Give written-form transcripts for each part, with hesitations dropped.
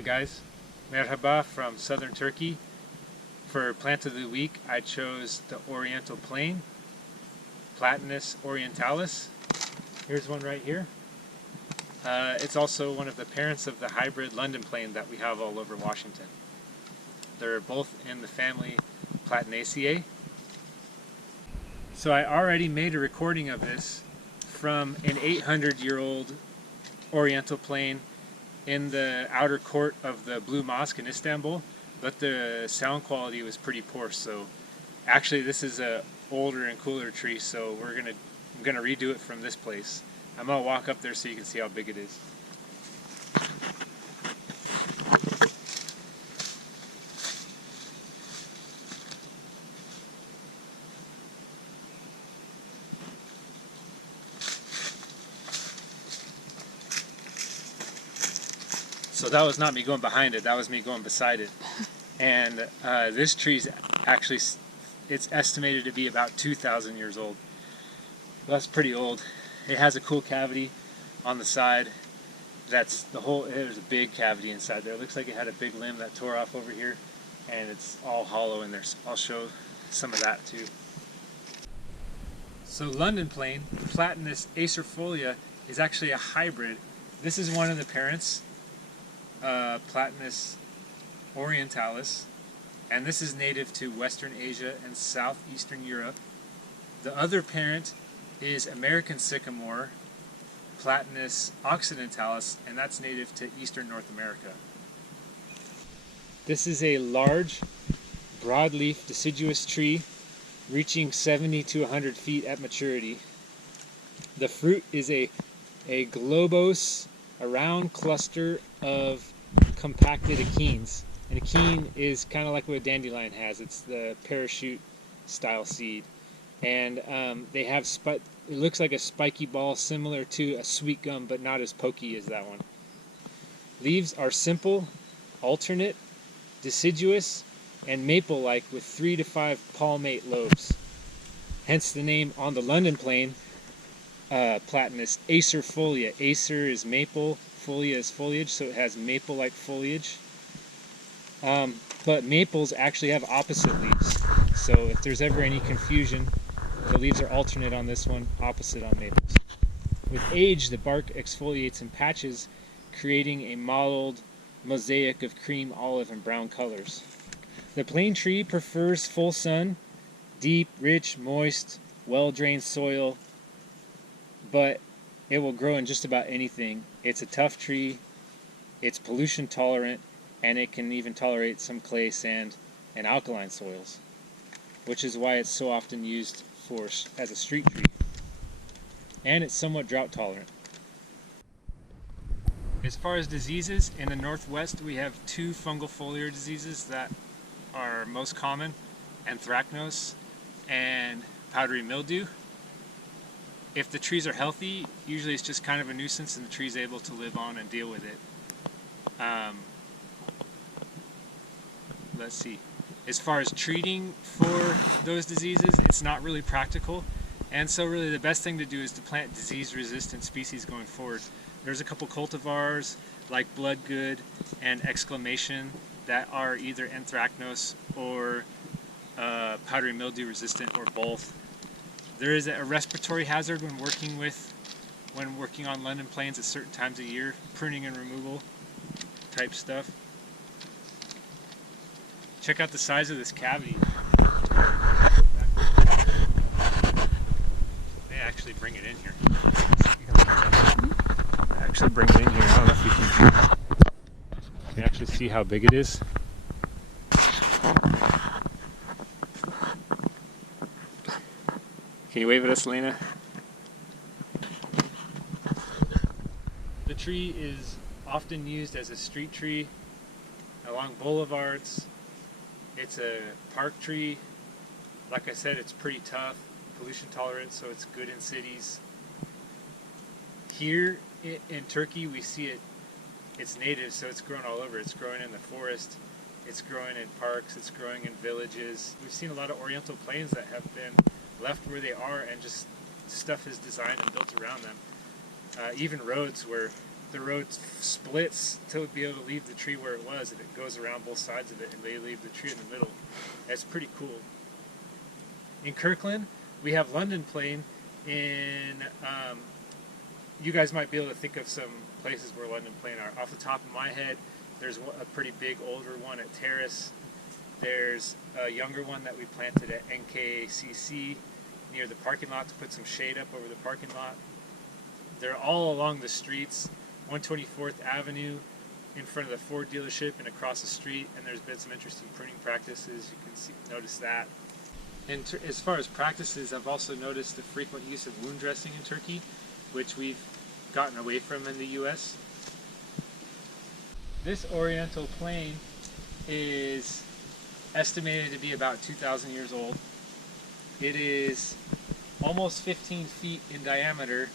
Hi guys, merhaba from southern Turkey. For plant of the week I chose the Oriental plane, Plantanus Orientalis. Here's one right here. It's also one of the parents of the hybrid London plane that we have all over Washington. They're both in the family Platanaceae. So I already made a recording of this from an 800-year-old Oriental plane in the outer court of the Blue Mosque in Istanbul, but the sound quality was pretty poor. So actually this is a older and cooler tree, so I'm gonna redo it from this place. I'm gonna walk up there so you can see how big it is. So that was not me going behind it, that was me going beside it. And this tree's actually, it's estimated to be about 2,000 years old. That's pretty old. It has a cool cavity on the side. There's a big cavity inside there. It looks like it had a big limb that tore off over here, and it's all hollow in there. So I'll show some of that too. So London plane, Plantanus acerfolia, is actually a hybrid. This is one of the parents, Plantanus Orientalis, and this is native to Western Asia and Southeastern Europe. The other parent is American sycamore, Plantanus occidentalis, and that's native to Eastern North America. This is a large, broadleaf deciduous tree reaching 70 to 100 feet at maturity. The fruit is a globose, a round cluster of compacted achenes. An achene is kind of like what a dandelion has. It's the parachute style seed. And they have it looks like a spiky ball similar to a sweet gum, but not as pokey as that one. Leaves are simple, alternate, deciduous, and maple-like with 3 to 5 palmate lobes. Hence the name on the London plane, Platanus acerfolia. Acer is maple, folia is foliage, so it has maple-like foliage. But maples actually have opposite leaves. So if there's ever any confusion, the leaves are alternate on this one, opposite on maples. With age, the bark exfoliates in patches, creating a mottled mosaic of cream, olive, and brown colors. The plane tree prefers full sun, deep, rich, moist, well-drained soil, but it will grow in just about anything. It's a tough tree, it's pollution tolerant, and it can even tolerate some clay, sand, and alkaline soils, which is why it's so often used as a street tree. And it's somewhat drought tolerant. As far as diseases, in the northwest we have 2 fungal foliar diseases that are most common: anthracnose and powdery mildew. If the trees are healthy, usually it's just kind of a nuisance and the tree's able to live on and deal with it. Let's see. As far as treating for those diseases, it's not really practical, and so really the best thing to do is to plant disease-resistant species going forward. There's a couple cultivars like Bloodgood and Exclamation that are either anthracnose or powdery mildew resistant, or both. There is a respiratory hazard when working on London planes at certain times of year, pruning and removal type stuff. Check out the size of this cavity. They actually bring it in here. I don't know if you can actually see how big it is. Can you wave at us, Lena? The tree is often used as a street tree along boulevards. It's a park tree. Like I said, it's pretty tough, pollution tolerant, so it's good in cities. Here in Turkey we see it's native, so it's grown all over. It's growing in the forest, it's growing in parks, it's growing in villages. We've seen a lot of Oriental planes that have been left where they are and just stuff is designed and built around them. Even roads where the road splits to be able to leave the tree where it was, and it goes around both sides of it, and they leave the tree in the middle. That's pretty cool. In Kirkland, we have London plane. You guys might be able to think of some places where London plane are. Off the top of my head, there's a pretty big older one at Terrace. There's a younger one that we planted at NKCC near the parking lot to put some shade up over the parking lot. They're all along the streets, 124th Avenue, in front of the Ford dealership and across the street, and there's been some interesting pruning practices. You can notice that. And as far as practices, I've also noticed the frequent use of wound dressing in Turkey, which we've gotten away from in the US. This Oriental plane is estimated to be about 2,000 years old. It is almost 15 feet in diameter,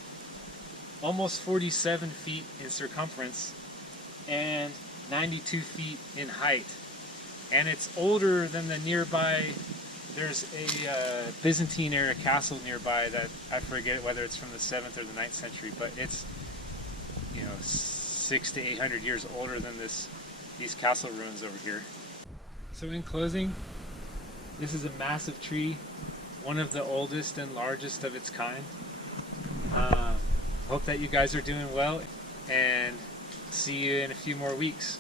almost 47 feet in circumference, and 92 feet in height. And it's older than the nearby. There's a Byzantine era castle nearby that I forget whether it's from the 7th or the 9th century, but it's 600 to 800 years older than these castle ruins over here. So in closing, this is a massive tree, one of the oldest and largest of its kind. Hope that you guys are doing well, and see you in a few more weeks.